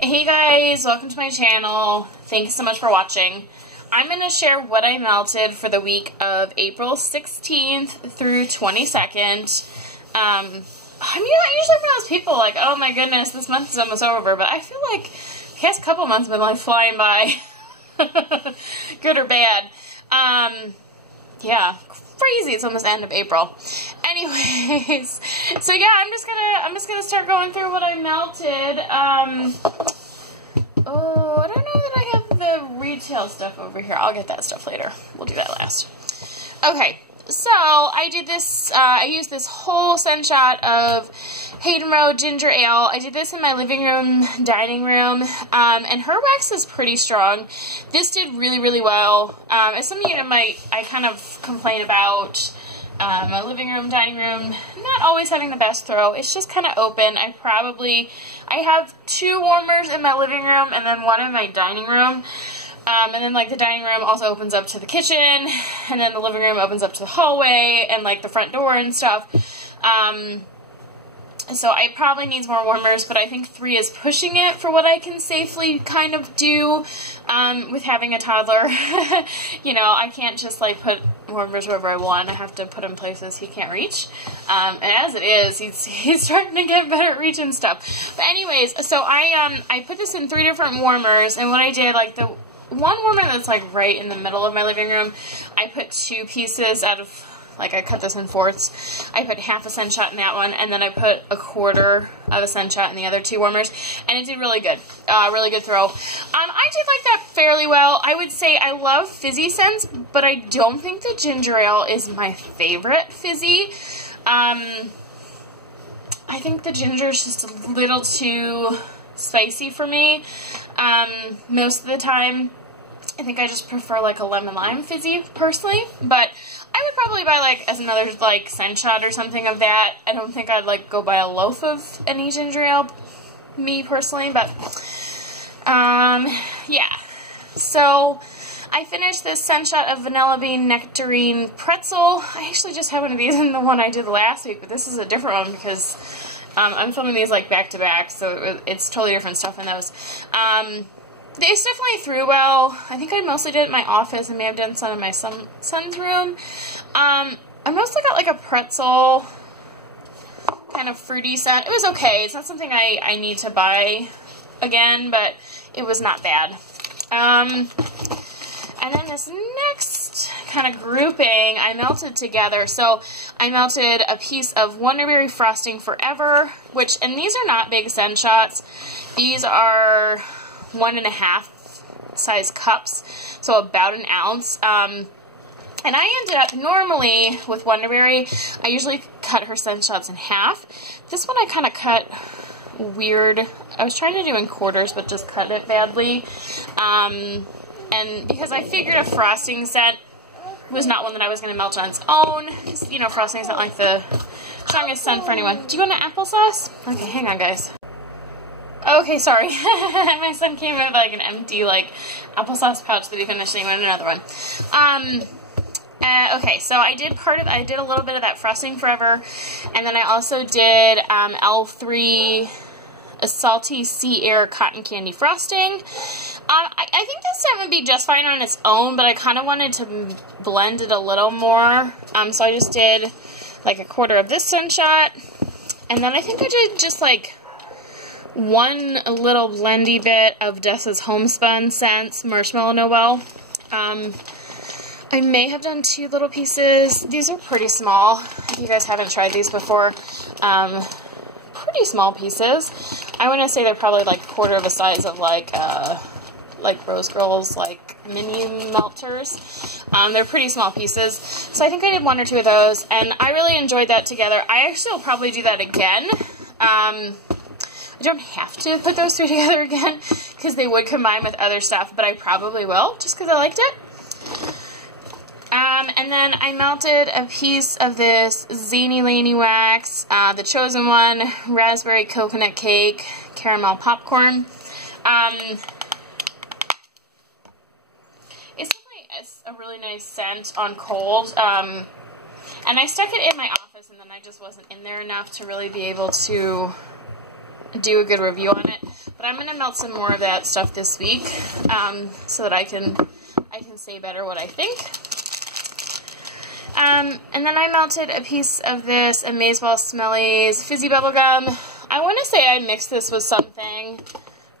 Hey guys, welcome to my channel. Thanks so much for watching. I'm going to share what I melted for the week of April 16th through 22nd. I'm usually one of those people like, oh my goodness, this month is almost over, but I feel like the past couple months have been like flying by. Good or bad. Yeah, crazy. It's almost the end of April. Anyways, so yeah, I'm just gonna start going through what I melted. Oh, I don't know that I have the retail stuff over here. I'll get that stuff later. We'll do that last. Okay, so I did this. I used this whole scent shot of Hayden Road Ginger Ale. I did this in my living room, dining room, and her wax is pretty strong. This did really, really well. As some of you know, I kind of complain about my living room, dining room, not always having the best throw. It's just kind of open. I have 2 warmers in my living room and then 1 in my dining room. And then, like, the dining room also opens up to the kitchen, and then the living room opens up to the hallway and, like, the front door and stuff. So I probably need more warmers, but I think 3 is pushing it for what I can safely kind of do with having a toddler. You know, I can't just, like, put warmers wherever I want. I have to put them places he can't reach. And as it is, he's starting to get better at reaching stuff. But anyways, so I put this in 3 different warmers, and what I did, like, the one warmer that's, like, right in the middle of my living room, I put 2 pieces out of, like, I cut this in 4ths. I put half a scent shot in that one, and then I put a quarter of a scent shot in the other 2 warmers, and it did really good. Really good throw. I did like that fairly well. I would say I love fizzy scents, but I don't think the ginger ale is my favorite fizzy. I think the ginger is just a little too spicy for me most of the time. I think I just prefer, like, a lemon lime fizzy, personally, but I would probably buy, like, as another, like, scent shot or something of that. I don't think I'd, like, go buy a loaf of any ginger ale, me, personally, but, yeah. So, I finished this scent shot of Vanilla Bean Nectarine Pretzel. I actually just have one of these in the one I did last week, but this is a different one because I'm filming these, like, back-to-back, so it's totally different stuff in those. These definitely threw well. I think I mostly did it in my office. I may have done some in my son's room. I mostly got, like, a pretzel kind of fruity scent. It was okay. It's not something I need to buy again, but it was not bad. And then this next kind of grouping I melted together. So I melted a piece of Wonderberry Frosting Forever, and these are not big scent shots. These are 1.5 size cups, so about 1 ounce. And I ended up, normally with Wonderberry, I usually cut her scent shots in half. This one I kind of cut weird. I was trying to do in quarters, but just cut it badly. And because I figured a frosting scent was not one that I was going to melt on its own, because, you know, frosting is not like the strongest scent for anyone. Do you want an applesauce? Okay, hang on, guys. Okay, sorry. My son came with, like, an empty, like, applesauce pouch that he finished, and he wanted another one. Okay, so I did a little bit of that Frosting Forever, and then I also did L3 a Salty Sea Air Cotton Candy Frosting. I think this scent would be just fine on its own, but I kind of wanted to blend it a little more, so I just did, like, a quarter of this scent shot, and then I think I did just, like, 1 little blendy bit of Dessa's Homespun Scents Marshmallow Noel. I may have done 2 little pieces. These are pretty small. If you guys haven't tried these before, pretty small pieces. I want to say they're probably like quarter of a size of like Rose Girls, like mini melters. They're pretty small pieces. So I think I did 1 or 2 of those, and I really enjoyed that together. I actually will probably do that again. I don't have to put those 3 together again, because they would combine with other stuff, but I probably will, just because I liked it. And then I melted a piece of this Zany Laney wax, the Chosen One, Raspberry Coconut Cake, Caramel Popcorn. It's a really nice scent on cold, and I stuck it in my office, and then I just wasn't in there enough to really be able to do a good review on it. But I'm going to melt some more of that stuff this week, so that I can say better what I think. And then I melted a piece of this Amazeball Smellies Fizzy Bubblegum. I want to say I mixed this with something,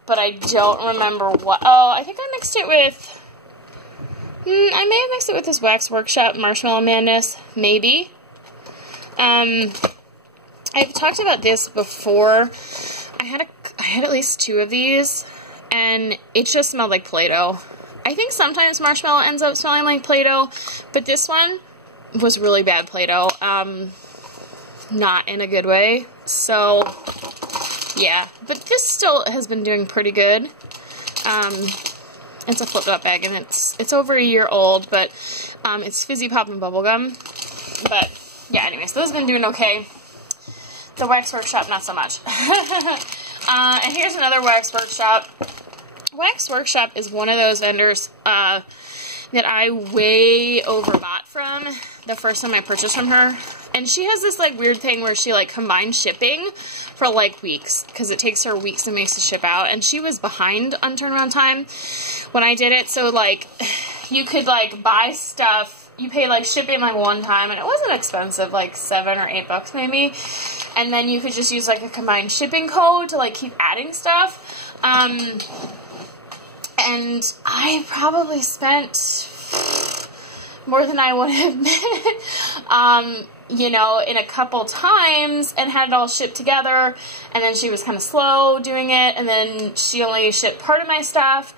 but I don't remember what. Oh, I think I mixed it with, I may have mixed it with this Wax Workshop Marshmallow Madness, maybe. I've talked about this before. I had at least 2 of these, and it just smelled like Play-Doh. I think sometimes marshmallow ends up smelling like Play-Doh, but this one was really bad Play-Doh. Not in a good way. So, yeah. But this still has been doing pretty good. It's a flip-top bag, and it's over a year old, but it's Fizzy Pop and Bubblegum. But, yeah, anyway, so this has been doing okay. The Wax Workshop, not so much. And here's another Wax Workshop. Wax Workshop is one of those vendors that I way overbought from the first time I purchased from her. And she has this, like, weird thing where she, like, combines shipping for, like, weeks. Because it takes her weeks and weeks to ship out. And she was behind on turnaround time when I did it. So, like, you could, like, buy stuff. You pay, like, shipping, like, one time. And it wasn't expensive, like, $7 or $8 maybe. And then you could just use, like, a combined shipping code to, like, keep adding stuff. And I probably spent more than I would admit, you know, in a couple times, and had it all shipped together. And then she was kind of slow doing it, and then she only shipped part of my stuff.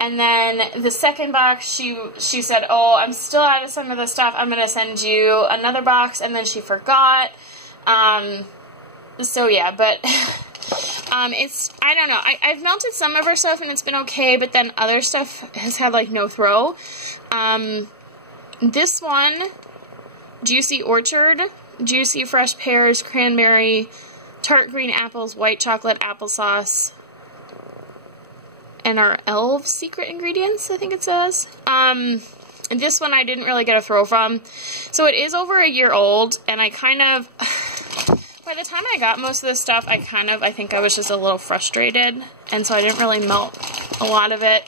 And then the second box, she said, oh, I'm still out of some of the stuff. I'm going to send you another box. And then she forgot. So yeah, but I don't know. I've melted some of her stuff and it's been okay, but then other stuff has had, like, no throw. This one, Juicy Orchard, Juicy Fresh Pears, Cranberry, Tart Green Apples, White Chocolate Applesauce, and our Elf Secret Ingredients, I think it says. And this one I didn't really get a throw from. So it is over a year old, and I kind of, by the time I got most of this stuff, I think I was just a little frustrated, and so I didn't really melt a lot of it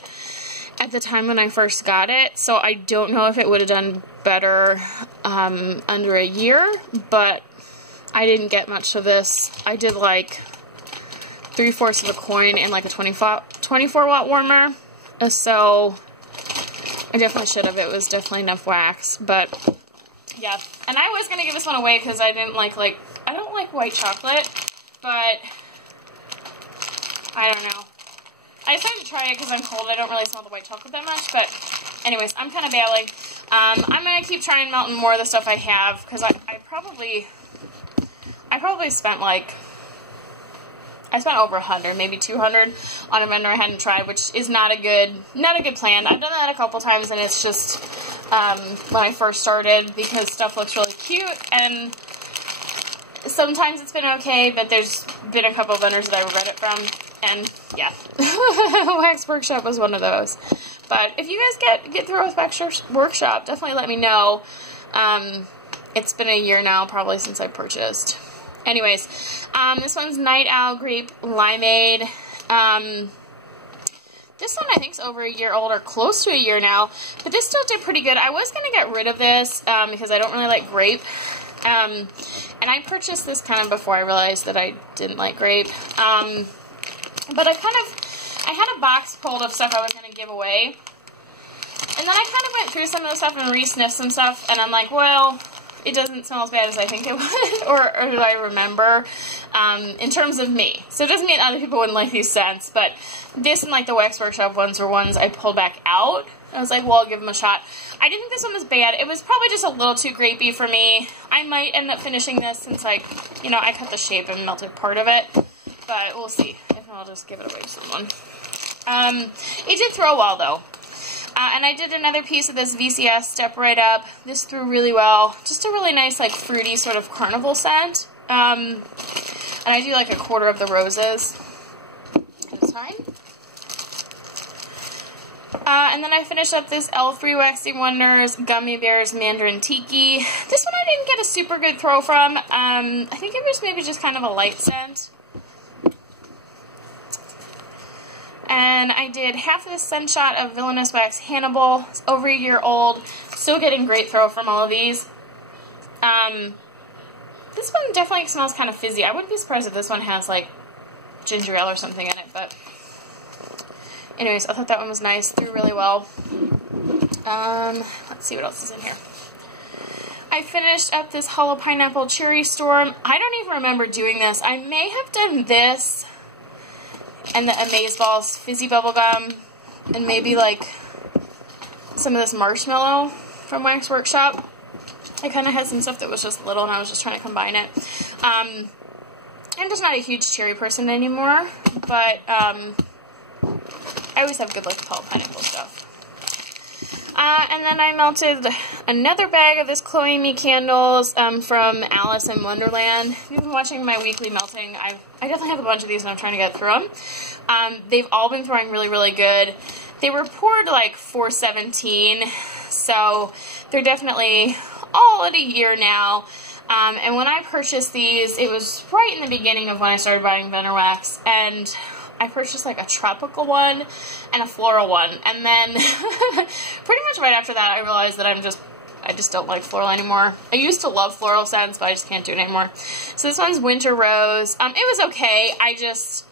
at the time when I first got it. So I don't know if it would have done better under a year, but I didn't get much of this. I did, like, 3/4 of a coin in, like, a 24 watt warmer, so I definitely should have. It was definitely enough wax, but yeah. And I was gonna give this one away because I didn't like I don't like white chocolate, but I don't know. I decided to try it because I'm cold. I don't really smell the white chocolate that much, but anyways, I'm kind of bailing. I'm gonna keep trying melting more of the stuff I have, because I probably spent, like, I spent over 100, maybe 200 on a vendor I hadn't tried, which is not a good plan. I've done that a couple times, and it's just when I first started, because stuff looks really cute, and sometimes it's been okay, but there's been a couple vendors that I regret it from, and yeah, Wax Workshop was one of those. But if you guys get through with Wax Workshop, definitely let me know. It's been a year now, probably, since I purchased. Anyways, this one's Night Owl Grape Limeade. This one I think is over a year old, or close to a year now, but this still did pretty good. I was going to get rid of this because I don't really like grape, and I purchased this kind of before I realized that I didn't like grape, but I had a box pulled of stuff I was going to give away, and then I kind of went through some of the stuff and re-sniffed some stuff, and I'm like, well, it doesn't smell as bad as I think it would, or do I remember, in terms of me. So it doesn't mean other people wouldn't like these scents, but this and, like, the Wax Workshop ones were ones I pulled back out. I was like, well, I'll give them a shot. I didn't think this one was bad. It was probably just a little too grapey for me. I might end up finishing this since, like, you know, I cut the shape and melted part of it, but we'll see. If not, I'll just give it away to someone. It did throw well, though. And I did another piece of this VCS Step Right Up. This threw really well. Just a really nice, like, fruity sort of carnival scent. And I do, like, 1/4 of the roses this time. And then I finished up this L3 Waxing Wonders Gummy Bears Mandarin Tiki. This one I didn't get a super good throw from. I think it was maybe just kind of a light scent. then I did half this scent shot of Villainous Wax Hannibal. It's over a year old. Still getting great throw from all of these. This one definitely smells kind of fizzy. I wouldn't be surprised if this one has like ginger ale or something in it, but anyways, I thought that one was nice. Threw really well. Let's see what else is in here. I finished up this Hollow Pineapple Cherry Storm. I don't even remember doing this. I may have done this and the Amazeballs Fizzy Bubblegum and maybe like some of this Marshmallow from Wax Workshop. I kind of had some stuff that was just little and I was just trying to combine it. I'm just not a huge cherry person anymore, but I always have good luck with Hollow Pineapple stuff. And then I melted another bag of this Chloe Me candles from Alice in Wonderland. If you've been watching my weekly melting, I definitely have a bunch of these and I'm trying to get through them. They've all been throwing really, really good. They were poured like $4.17, so they're definitely all at a year now. And when I purchased these, it was right in the beginning of when I started buying Venner Wax, and I purchased like a tropical one and a floral one, and then pretty much right after that I realized that I just don't like floral anymore. I used to love floral scents, but I just can't do it anymore. So this one's Winter Rose. It was okay. I just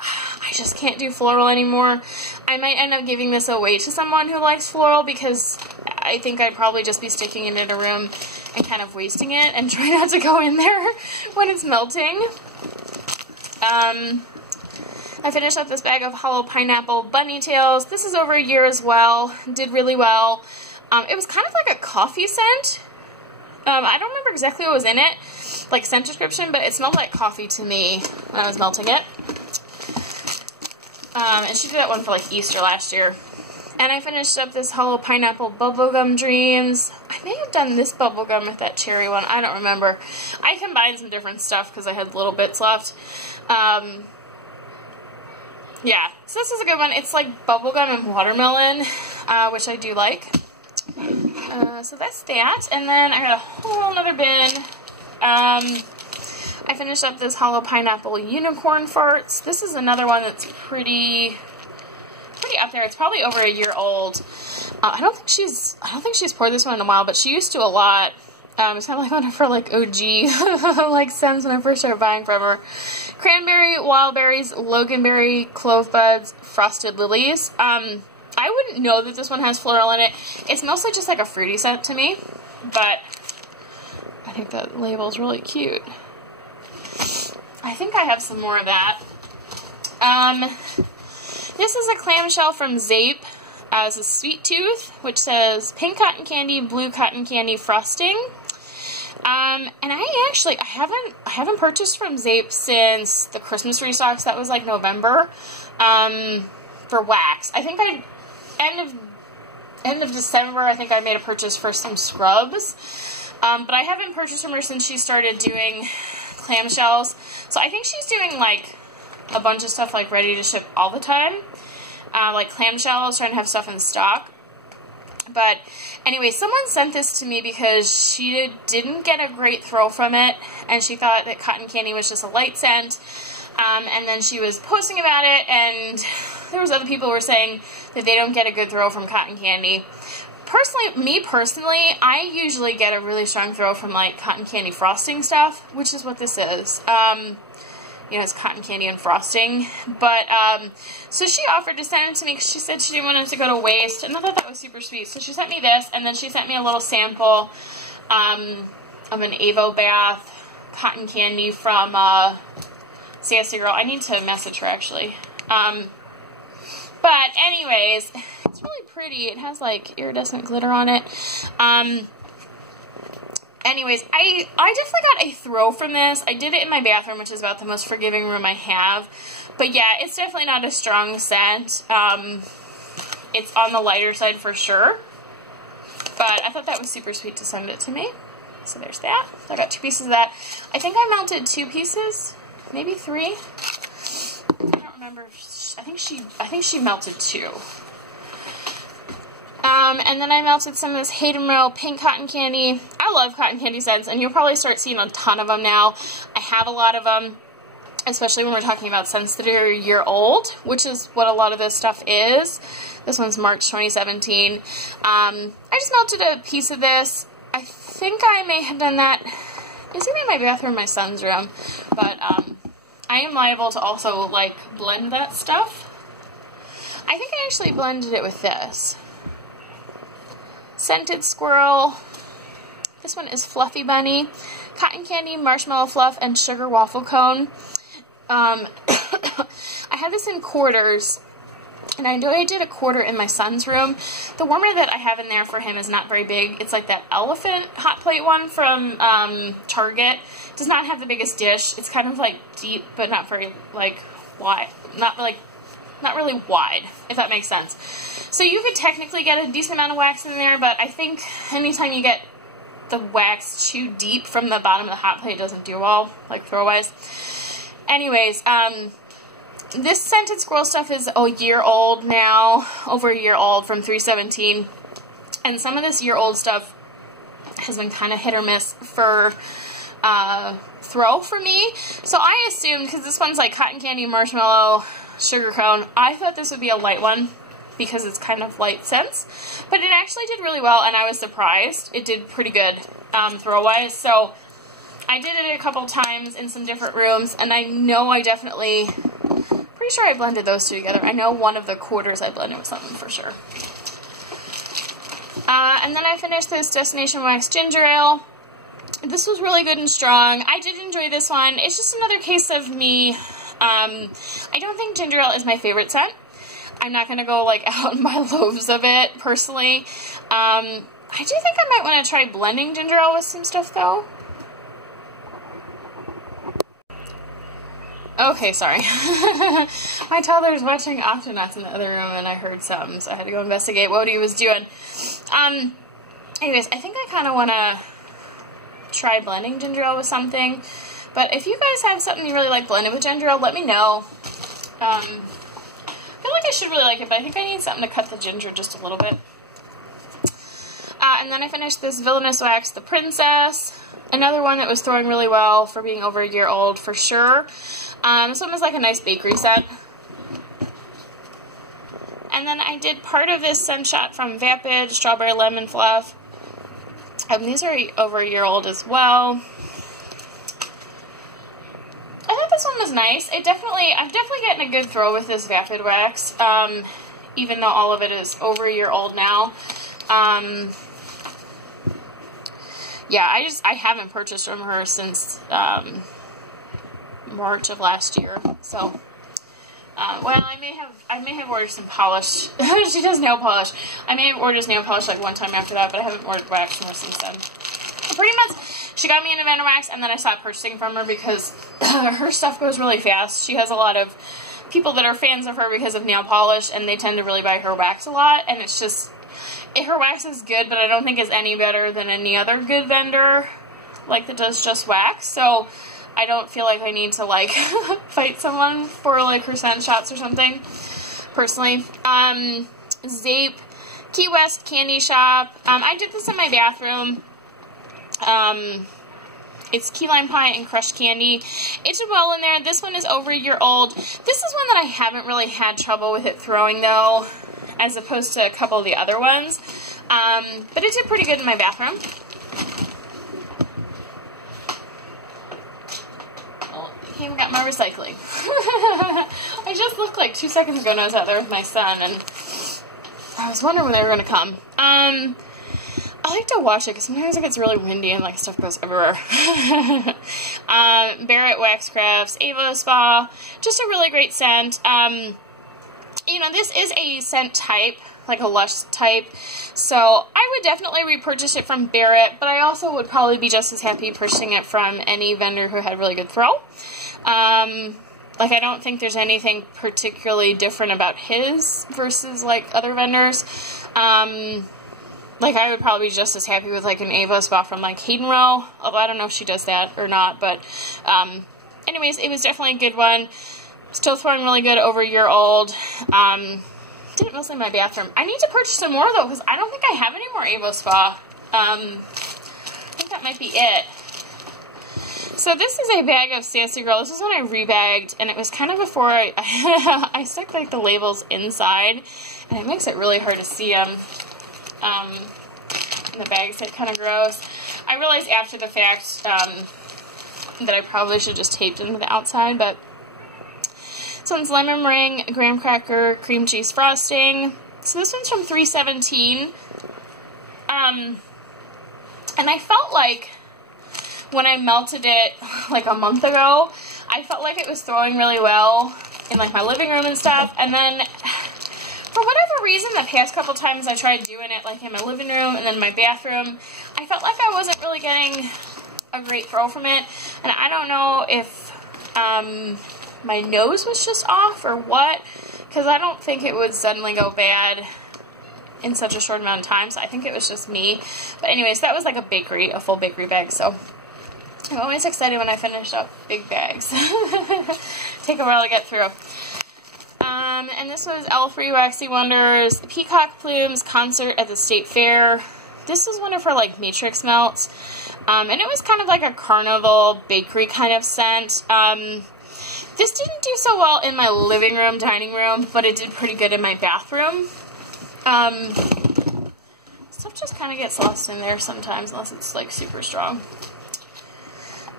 can't do floral anymore. I might end up giving this away to someone who likes floral because I think I'd probably just be sticking it in a room and kind of wasting it and try not to go in there when it's melting. I finished up this bag of Hollow Pineapple Bunny Tails. This is over a year as well. Did really well. It was kind of like a coffee scent. I don't remember exactly what was in it, like scent description, but it smelled like coffee to me when I was melting it. And she did that one for like Easter last year. And I finished up this Hollow Pineapple Bubblegum Dreams. I may have done this bubblegum with that cherry one. I don't remember. I combined some different stuff because I had little bits left. Yeah, so this is a good one. It's like bubblegum and watermelon, which I do like. So that's that. And then I got a whole other bin. I finished up this Hollow Pineapple Unicorn Farts. This is another one that's pretty up there. It's probably over a year old. I don't think she's poured this one in a while, but she used to a lot. It's kind of like one of her like OG like scents when I first started buying from her. Cranberry, Wild Berries, Loganberry, Clove Buds, Frosted Lilies. I wouldn't know that this one has floral in it. It's mostly just like a fruity scent to me, but I think that label is really cute. I think I have some more of that. This is a clamshell from Zape. It's a Sweet Tooth, which says pink cotton candy, blue cotton candy frosting. And I haven't purchased from Zape since the Christmas restocks. That was like November, for wax. I think end of December, I think I made a purchase for some scrubs. But I haven't purchased from her since she started doing clamshells. So I think she's doing like a bunch of stuff like ready to ship all the time. Like clamshells, trying to have stuff in stock. But anyway, someone sent this to me because she didn't get a great throw from it, and she thought that cotton candy was just a light scent. And then she was posting about it, and there was other people who were saying that they don't get a good throw from cotton candy. Me personally, I usually get a really strong throw from like cotton candy frosting stuff, which is what this is. You know, it's cotton candy and frosting. But, so she offered to send it to me because she said she didn't want it to go to waste. And I thought that was super sweet. So she sent me this, and then she sent me a little sample of an Avo Bath cotton candy from Sassy Girl. I need to message her, actually. But anyways, it's really pretty. It has, like, iridescent glitter on it. Anyways, I definitely got a throw from this. I did it in my bathroom, which is about the most forgiving room I have. But yeah, it's definitely not a strong scent. It's on the lighter side for sure. But I thought that was super sweet to send it to me. So there's that. I got 2 pieces of that. I think I melted 2 pieces, maybe 3. I don't remember. I think she melted 2. And then I melted some of this Hayden Row pink cotton candy. I love cotton candy scents, and you'll probably start seeing a ton of them now. I have a lot of them. especially when we're talking about scents that are a year old, which is what a lot of this stuff is. This one's March 2017. I just melted a piece of this. I think I may have done that. It's either in my bathroom or my son's room, but I am liable to also like blend that stuff. I think I actually blended it with this. Scented Squirrel. This one is Fluffy Bunny, Cotton Candy, Marshmallow Fluff, and Sugar Waffle Cone. I have this in quarters, and I know I did a quarter in my son's room. The warmer that I have in there for him is not very big. It's like that elephant hot plate one from Target. It does not have the biggest dish. It's kind of like deep, but not very like wide. Not really wide, if that makes sense. So you could technically get a decent amount of wax in there, but I think anytime you get the wax too deep from the bottom of the hot plate, it doesn't do well, like throw-wise. Anyways, this Scented Squirrel stuff is a year old now, over a year old, from 317. And some of this year-old stuff has been kind of hit or miss for throw for me. So I assumed, because this one's like Cotton Candy, Marshmallow, Sugar Cone, I thought this would be a light one because it's kind of light scents. But it actually did really well, and I was surprised. It did pretty good throw-wise. So I did it a couple times in some different rooms, and I know I definitely, pretty sure I blended those two together. I know one of the quarters I blended with something for sure. And then I finished this Destination Wax Ginger Ale. This was really good and strong. I did enjoy this one. It's just another case of me, I don't think ginger ale is my favorite scent. I'm not going to go like out and buy loaves of it, personally. I do think I might want to try blending ginger ale with some stuff, though. Okay, sorry. My toddler's watching Octonauts in the other room, and I heard something, so I had to go investigate what he was doing. Anyways, I think I kind of want to try blending ginger ale with something. But if you guys have something you really like blended with ginger ale, let me know. I feel like I should really like it, but I think I need something to cut the ginger just a little bit. And then I finished this Villainous Wax, the Princess. Another one that was throwing really well for being over a year old, for sure. This one was like a nice bakery set. And then I did part of this scent shot from Vapid, Strawberry Lemon Fluff. These are over a year old as well. I thought this one was nice. I'm definitely getting a good throw with this Vapid Wax, even though all of it is over a year old now. Yeah, I haven't purchased from her since March of last year. So, well, I may have ordered some polish. She does nail polish. I may have ordered nail polish like one time after that, but I haven't ordered wax from her since then. But pretty much, she got me into Vanna Wax, and then I stopped purchasing from her because her stuff goes really fast. She has a lot of people that are fans of her because of nail polish, and they tend to really buy her wax a lot, and it's just, her wax is good, but I don't think it's any better than any other good vendor, like, that does just wax, so I don't feel like I need to, like, fight someone for, like, her scent shots or something, personally. Zape, Key West Candy Shop. I did this in my bathroom. It's key lime pie and crushed candy. It did well in there. This one is over a year old. This is one that I haven't really had trouble with it throwing, though, as opposed to a couple of the other ones. But it did pretty good in my bathroom. Oh, okay, we got my recycling. I just looked like 2 seconds ago and I was out there with my son, and I was wondering when they were going to come. I like to wash it because sometimes it gets really windy and like stuff goes everywhere. Barrett Wax Crafts, Ava Spa, just a really great scent. You know, this is a scent type, like a lush type, so I would definitely repurchase it from Barrett, but I also would probably be just as happy purchasing it from any vendor who had really good throw. Like, I don't think there's anything particularly different about his versus, like, other vendors. Like, I would probably be just as happy with, like, an Ava Spa from, like, Hayden Row. Although I don't know if she does that or not. But, anyways, it was definitely a good one. Still throwing really good, over a year old. Did it mostly in my bathroom. I need to purchase some more, though, because I don't think I have any more Ava Spa. I think that might be it. So this is a bag of Sassy Girl. This is when I rebagged, and it was kind of before I stuck like the labels inside, and it makes it really hard to see them in the bags. Get kind of gross. I realized after the fact that I probably should just taped them to the outside, but this one's lemon meringue, graham cracker, cream cheese frosting. So this one's from 317. And I felt like when I melted it like a month ago, I felt like it was throwing really well in like my living room and stuff. And then for whatever reason, the past couple times I tried doing it like in my living room and then my bathroom, I felt like I wasn't really getting a great throw from it. And I don't know if my nose was just off or what, because I don't think it would suddenly go bad in such a short amount of time, so I think it was just me. But anyways, that was like a full bakery bag, so I'm always excited when I finish up big bags. Take a while to get through. And this was thru Waxy Wonders Peacock Plumes Concert at the State Fair. This is one of her like matrix melts, and it was kind of like a carnival bakery kind of scent. This didn't do so well in my living room, dining room, but it did pretty good in my bathroom. Stuff just kind of gets lost in there sometimes, unless it's like super strong.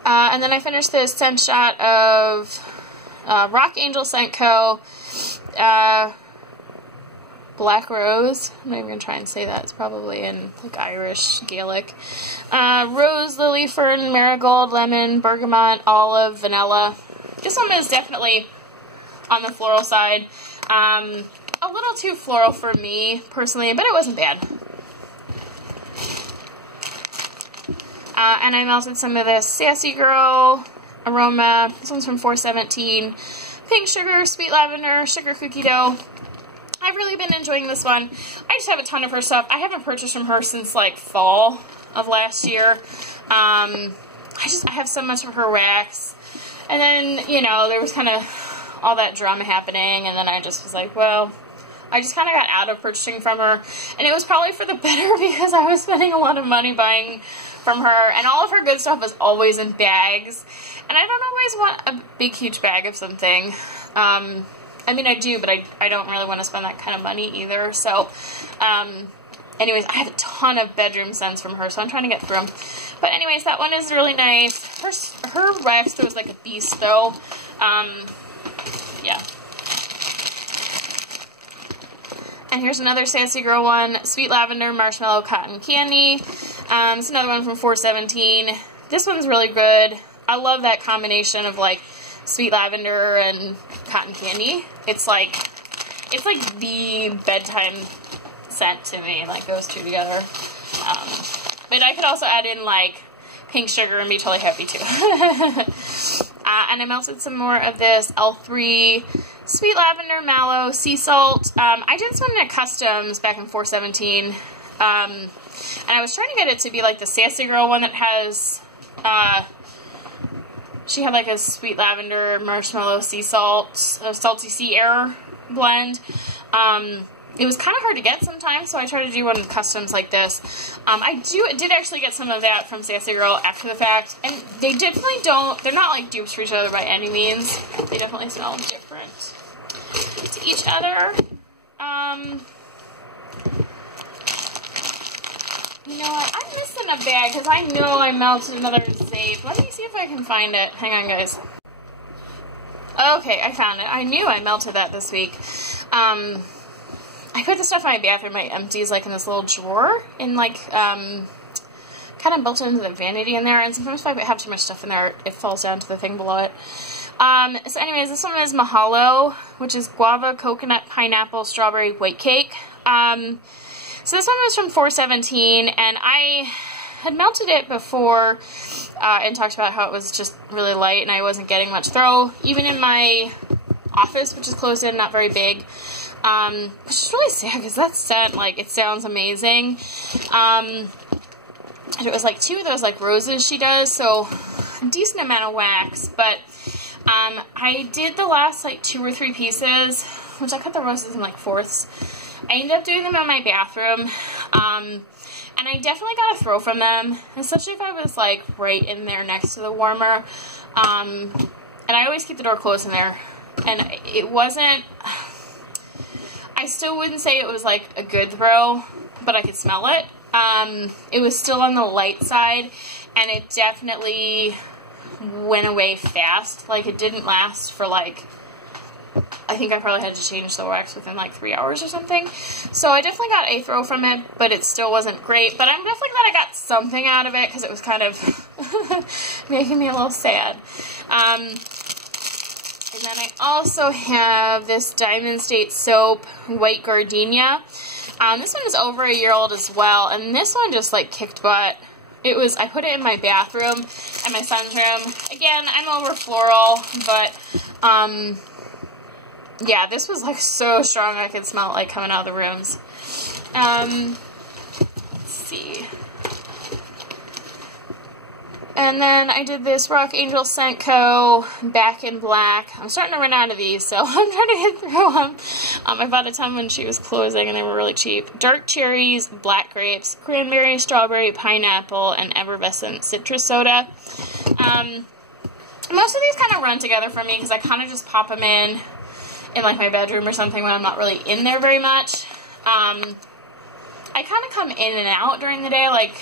And then I finished this scent shot of Rock Angel Scent Co. Black Rose. I'm not even going to try and say that. It's probably in like Irish, Gaelic. Rose, Lily Fern, Marigold, Lemon, Bergamot, Olive, Vanilla. This one is definitely on the floral side. A little too floral for me, personally, but it wasn't bad. And I melted some of this Sassy Girl aroma. This one's from 417. Pink sugar, sweet lavender, sugar cookie dough. I've really been enjoying this one. I just have a ton of her stuff. I haven't purchased from her since like fall of last year. I have so much of her wax. And then, you know, there was kind of all that drama happening, and then I just was like, well, I just kind of got out of purchasing from her, and it was probably for the better because I was spending a lot of money buying from her, and all of her good stuff is always in bags, and I don't always want a big, huge bag of something. I mean, I do, but I don't really want to spend that kind of money either, so, anyways, I have a ton of bedroom scents from her, so I'm trying to get through them. But anyways, that one is really nice. Her wax though is like a beast, though. Yeah. And here's another Sassy Girl one. Sweet Lavender, Marshmallow, Cotton Candy. It's another one from 417. This one's really good. I love that combination of like sweet lavender and cotton candy. It's like the bedtime scent to me. Like those two together. But I could also add in like pink sugar and be totally happy too. And I melted some more of this thru Sweet Lavender, Mallow, Sea Salt. I did this one at Customs back in 417. And I was trying to get it to be like the Sassy Girl one that has, she had like a Sweet Lavender, Marshmallow, Sea Salt, Salty Sea Air blend. It was kind of hard to get sometimes, so I tried to do one in Customs like this. I did actually get some of that from Sassy Girl after the fact, and they definitely they're not like dupes for each other by any means. They definitely smell different to each other. You know what, I'm missing a bag, because I know I melted another and saved. Let me see if I can find it. Hang on, guys. Okay, I found it. I knew I melted that this week. I put the stuff in my bathroom, my empties, like, in this little drawer, in, like, kind of built into the vanity in there, and sometimes if I have too much stuff in there, it falls down to the thing below it. So anyways, this one is Mahalo, which is guava, coconut, pineapple, strawberry, white cake. So this one was from 417, and I had melted it before, and talked about how it was just really light, and I wasn't getting much throw, even in my office, which is closed in, not very big. Which is really sad, because that scent, like, it sounds amazing. And it was, like, 2 of those, like, roses she does, so a decent amount of wax, but, I did the last, like, 2 or 3 pieces, which I cut the roses in, like, fourths. I ended up doing them in my bathroom, And I definitely got a throw from them, especially if I was like right in there next to the warmer. And I always keep the door closed in there. And it wasn't, I still wouldn't say it was like a good throw, but I could smell it. It was still on the light side, and it definitely went away fast. Like, it didn't last for like, I think I probably had to change the wax within like 3 hours or something. So I definitely got a throw from it, but it still wasn't great. But I'm definitely glad I got something out of it, because it was kind of making me a little sad. And then I also have this Diamond State Soap White Gardenia. This one is over a year old as well, and this one just like kicked butt. It was, I put it in my bathroom and my son's room. Again, I'm over floral, but yeah, this was like so strong I could smell it like coming out of the rooms. Let's see. And then I did this Rock Angel Scent Co. Back in Black. I'm starting to run out of these, so I'm trying to get through them. I bought a ton when she was closing, and they were really cheap. Dark cherries, black grapes, cranberry, strawberry, pineapple, and effervescent citrus soda. Most of these kind of run together for me, because I kind of just pop them in like my bedroom or something when I'm not really in there very much. I kind of come in and out during the day, like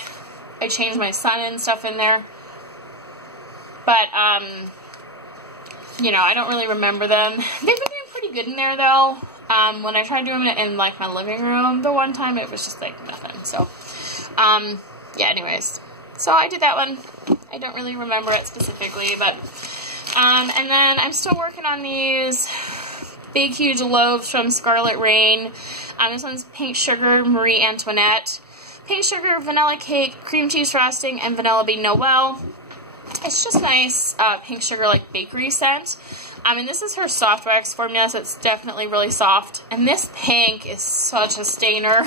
I change my sun and stuff in there. But, you know, I don't really remember them. They've been doing pretty good in there, though. When I tried doing it in, like, my living room the one time, it was just, like, nothing. So, yeah, anyways. So I did that one. I don't really remember it specifically, but, and then I'm still working on these big, huge loaves from Scarlet Rain. This one's Pink Sugar Marie Antoinette. Pink sugar, vanilla cake, cream cheese frosting, and vanilla bean Noel. It's just nice pink sugar, like, bakery scent. And this is her soft wax formula, so it's definitely really soft. And this pink is such a stainer.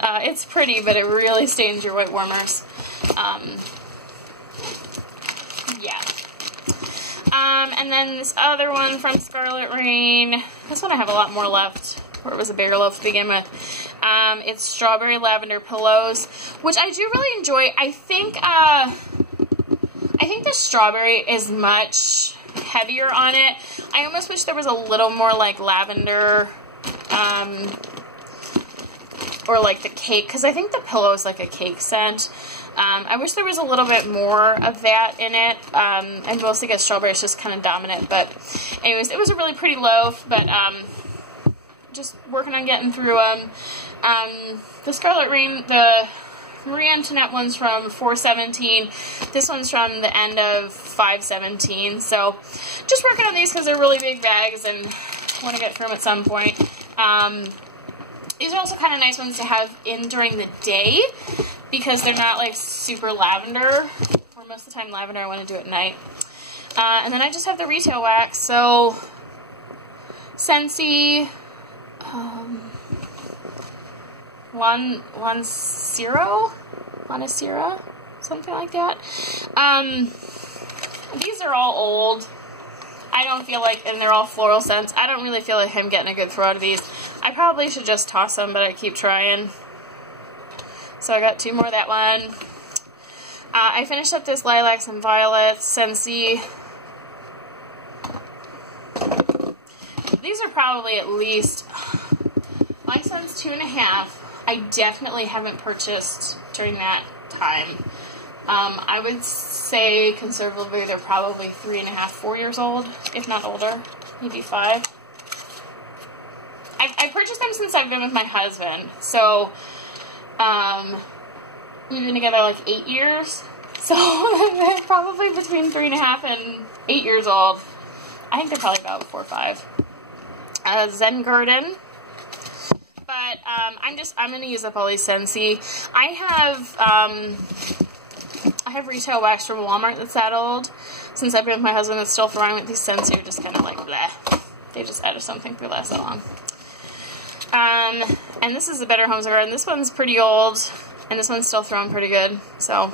It's pretty, but it really stains your white warmers. Yeah. And then this other one from Scarlet Rain. This one I have a lot more left, where it was a bigger loaf to begin with. It's strawberry lavender pillows, which I do really enjoy. I think the strawberry is much heavier on it. I almost wish there was a little more like lavender, or like the cake, because I think the pillow is like a cake scent. I wish there was a little bit more of that in it. I mostly get strawberry, it's just kind of dominant. But anyways, it was a really pretty loaf, but just working on getting through them. The Scarlet Rain, the Marie Antoinette one's from 4/17. This one's from the end of 5/17. So just working on these because they're really big bags and want to get through them at some point. These are also kind of nice ones to have in during the day because they're not like super lavender. Or most of the time lavender, I want to do at night. And then I just have the retail wax. So Scentsy, Lancero, something like that. These are all old. I don't feel like, and they're all floral scents. I don't really feel like I'm getting a good throw out of these. I probably should just toss them, but I keep trying. So I got 2 more of that one. I finished up this Lilacs and Violets Scentsy. These are probably at least, my son's 2.5. I definitely haven't purchased during that time. I would say conservatively they're probably 3.5, 4 years old, if not older, maybe 5. I purchased them since I've been with my husband, so we've been together like 8 years, so they're probably between 3.5 and 8 years old. I think they're probably about 4 or 5. Zen Garden. But I'm gonna use up all these Scentsy. I have retail wax from Walmart that's that old. Since I've been with my husband, it's still throwing with these Scentsy are just kind of like bleh. They just added something to last that long. And this is the Better Homes Garden. This one's pretty old, and this one's still throwing pretty good. So,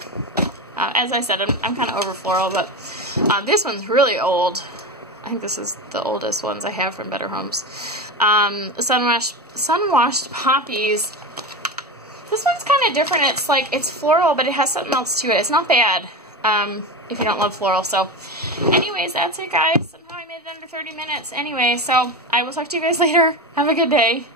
as I said, I'm kind of over floral, but this one's really old. I think this is the oldest ones I have from Better Homes. Sun-washed poppies. This one's kind of different. It's like, it's floral, but it has something else to it. It's not bad if you don't love floral. So anyways, that's it, guys. Somehow I made it under 30 minutes. Anyway, so I will talk to you guys later. Have a good day.